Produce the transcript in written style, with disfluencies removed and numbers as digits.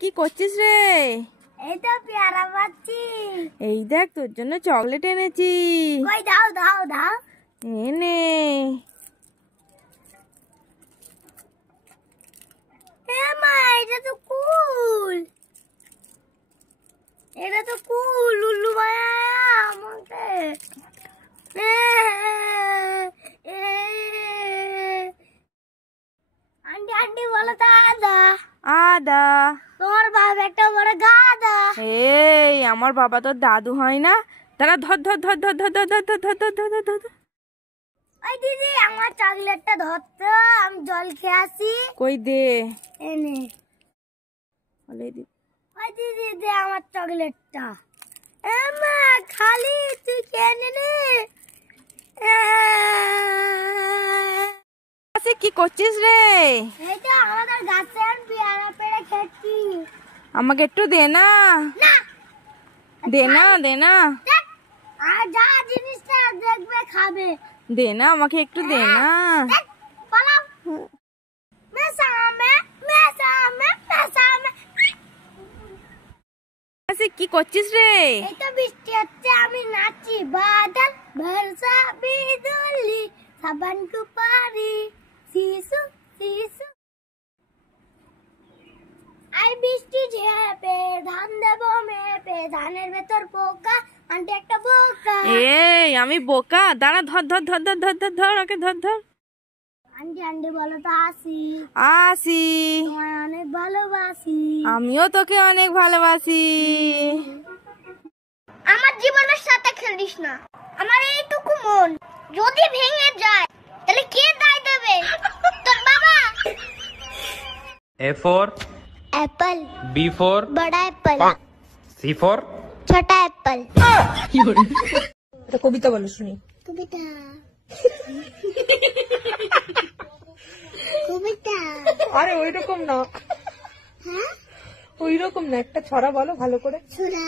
কি করছিস রে? এই তো পেয়ারা পাচ্ছি। এই দেখ তোর জন্য চকলেট এনেছি। কই দাও দাও দাও। এনে মা এটা তো কুল, এটা তো কুল। লুল্লু মায়া আমাকে আন্টি আন্টি বলো তো আদা আদা। তোমার বাবা একটা বড় গাদা। এই আমার বাবা তোর দাদু হয় না? তারা ধর ধর ধর ধর ধর ধর ধর ধর ধর ধর ধর ধর। ওই দিদি আমার চকলেটটা ধরতো, আমি জল খেয়ে আসি। কই দে এনে বলে দি। ওই দিদি দে আমার চকলেটটা। মা খালি তুই খেয়ে নে। কি করছিস রে? এই তো আমাদের গাছে পেয়ারা পেড়ে খেয়েছি। আমাকে একটু দে না, দে না, দে না, আর যা জিনিসটা দেখবে খাবে। দে না, আমাকে একটু দে না। পালাও। মেসামে মেসামে মেসামে। কি করছিস রে? এই তো বৃষ্টি হচ্ছে, আমি নাচি। বাদল বর্ষা বিজলি সাবান কুপারি শিশু শিশু। আই বৃষ্টি ঝেপে ধান দেবো মেপে, ধানের ভেতর পোকা আন্টি একটা বোকা। এই আমি বোকা? দাঁড়া, ধর ধর ধর ধর ধর ধর ধর, ওকে ধর ধর। আন্টি আন্টি বলো তো আসি। আসি। তোমায় অনেক ভালোবাসি। আমিও তোকে অনেক ভালোবাসি। আমার জীবনের সাথে খেলিস না। আমার এইটুকু মন যদি ভেঙে যায় তাহলে কে দায় দেবে? তোর বাবা। A for Apple, B for बड़ा एप्पल, C for छोटा एप्पल। একটা কবিতা বলো শুনি। कविता कविता। আরে ওই রকম না, हाँ ওই রকম না, একটা ছড়া বলো ভালো করে। छुरा